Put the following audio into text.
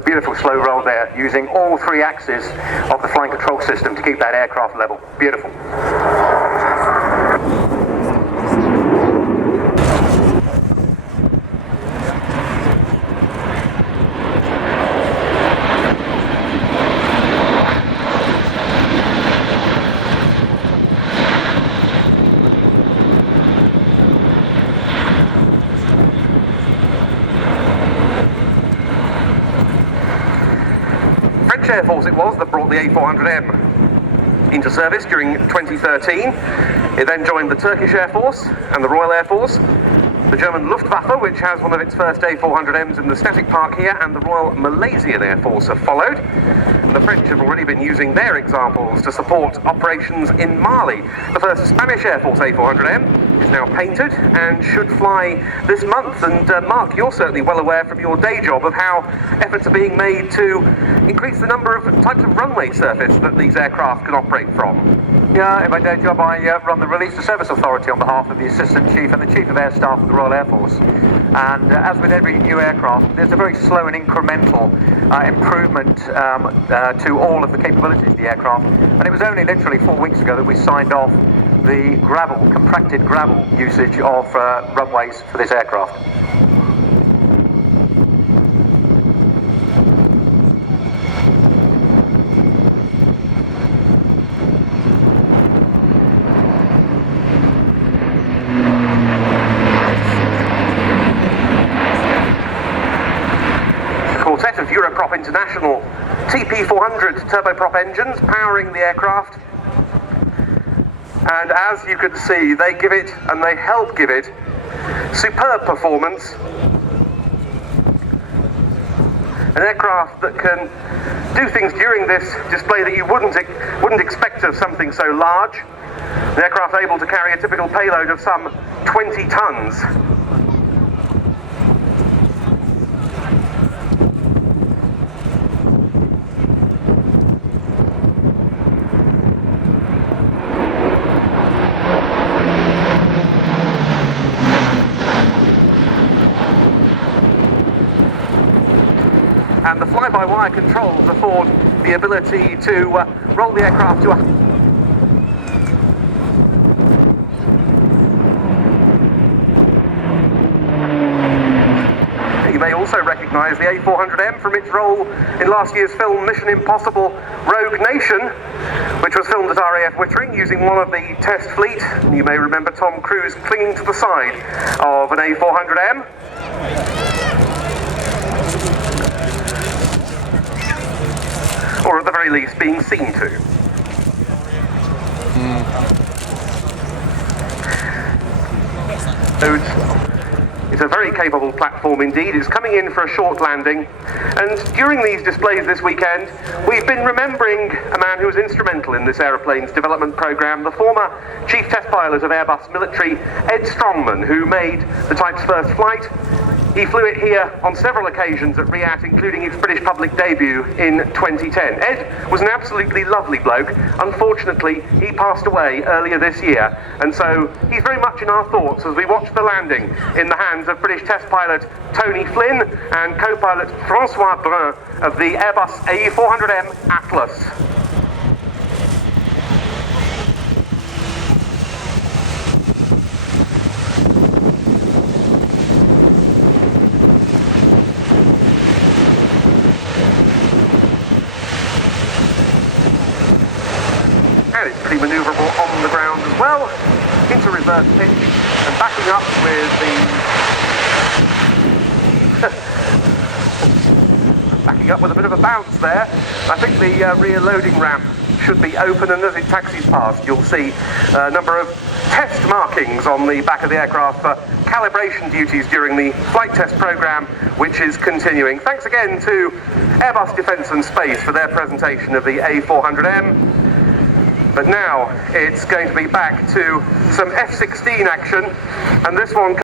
a beautiful slow roll there, using all three axes of the flying control system to keep that aircraft level. Beautiful. French Air Force it was that brought the A400M into service during 2013. It then joined the Turkish Air Force and the Royal Air Force. The German Luftwaffe, which has one of its first A400Ms in the static park here, and the Royal Malaysian Air Force have followed. And the French have already been using their examples to support operations in Mali. The first Spanish Air Force A400M is now painted and should fly this month. And Mark, you're certainly well aware from your day job of how efforts are being made to increase the number of types of runway surface that these aircraft can operate from. Yeah, in my day job I run the Release to Service Authority on behalf of the Assistant Chief and the Chief of Air Staff of the Royal Air Force. And as with every new aircraft, there's a very slow and incremental improvement to all of the capabilities of the aircraft. And it was only literally 4 weeks ago that we signed off the gravel, contracted gravel usage of runways for this aircraft. Quartet of Europrop International TP400 turboprop engines powering the aircraft, and as you can see, they give it, and they help give it, superb performance. An aircraft that can do things during this display that you wouldn't expect of something so large. An aircraft able to carry a typical payload of some 20 tons. And the fly-by-wire controls afford the ability to roll the aircraft to a... You may also recognise the A400M from its role in last year's film Mission Impossible Rogue Nation, which was filmed at RAF Wittering using one of the test fleet. And you may remember Tom Cruise clinging to the side of an A400M. Or at the very least being seen to. It's a very capable platform indeed. It's coming in for a short landing, and during these displays this weekend we've been remembering a man who was instrumental in this aeroplane's development program, the former chief test pilot of Airbus military, Ed Strongman, who made the type's first flight. He flew it here on several occasions at RIAT, including its British public debut in 2010. Ed was an absolutely lovely bloke. Unfortunately, he passed away earlier this year, and so he's very much in our thoughts as we watch the landing in the hands of British test pilot Tony Flynn and co-pilot Francois Brun of the Airbus A400M Atlas. And it's pretty manoeuvrable on the ground as well, into reverse pitch and backing up with a bit of a bounce there. I think the rear loading ramp should be open, and as it taxis past you'll see a number of test markings on the back of the aircraft for calibration duties during the flight test program, which is continuing. Thanks again to Airbus Defence and Space for their presentation of the A400M. But now it's going to be back to some F-16 action, and this one